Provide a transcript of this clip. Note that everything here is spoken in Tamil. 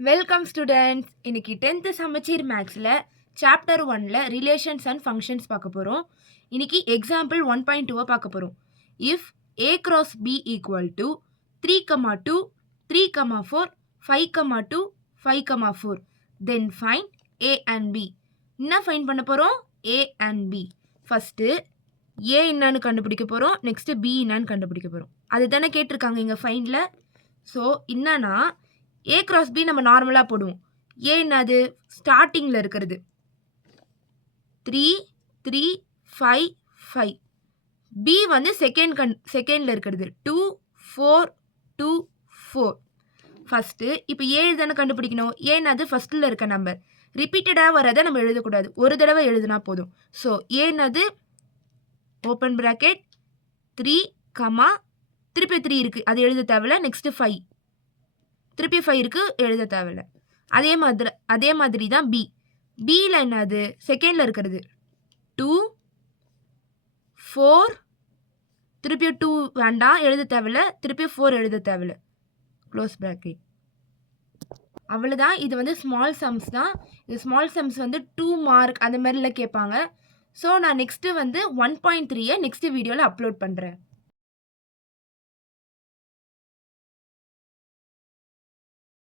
Welcome students. இன்னைக்கு 10th சமச்சீர் மேக்ஸில் சாப்டர் 1ல் ரிலேஷன்ஸ் அண்ட் ஃபங்க்ஷன்ஸ் பார்க்க போகிறோம். இன்னைக்கு எக்ஸாம்பிள் 1.2 பார்க்க போகிறோம். If a cross b equal to 3,2 3,4 5,2 5,4 then find a and b. என்ன ஃபைண்ட் பண்ண போகிறோம்? a and b. First a என்னன்னு கண்டுபிடிக்க போகிறோம், நெக்ஸ்ட்டு b என்னன்னு கண்டுபிடிக்க போகிறோம். அது தானே கேட்டிருக்காங்க இங்கே ஃபைண்டில். ஸோ என்னன்னா a cross b நம்ம நார்மலாக போடுவோம். a என்னது ஸ்டார்டிங்கில் இருக்கிறது 3 3 5 5. b வந்து செகண்டில் இருக்கிறது 2 4 2 4. ஃபஸ்ட்டு இப்போ a தானே கண்டுபிடிக்கணும். a என்னது ஃபஸ்ட்டில் இருக்க நம்பர். ரிப்பீட்டடாக வரதை நம்ம எழுதக்கூடாது, ஒரு தடவை எழுதுனா போதும். ஸோ a என்னது ஓப்பன் ப்ராக்கெட் 3 கமா திருப்பி 3 இருக்குது, அது எழுத தேவையில்ல. நெக்ஸ்ட்டு 5 திருப்பி 5 இருக்குது, எழுத தேவையில்ல. அதே மாதிரி தான் பி. பியில் என்னது செகண்டில் இருக்கிறது 2 4 திருப்பி 2 வேண்டாம், எழுத தேவையில்ல. திருப்பி 4 எழுத தேவையில்ல. Close bracket. அவ்வளோதான். இது வந்து ஸ்மால் சம்ஸ் தான். இது ஸ்மால் சம்ஸ் வந்து 2 மார்க் அந்த மாதிரிலாம் கேட்பாங்க. ஸோ நான் நெக்ஸ்ட்டு வந்து 1.3 நெக்ஸ்ட் வீடியோவில் அப்லோட் பண்ணுறேன்.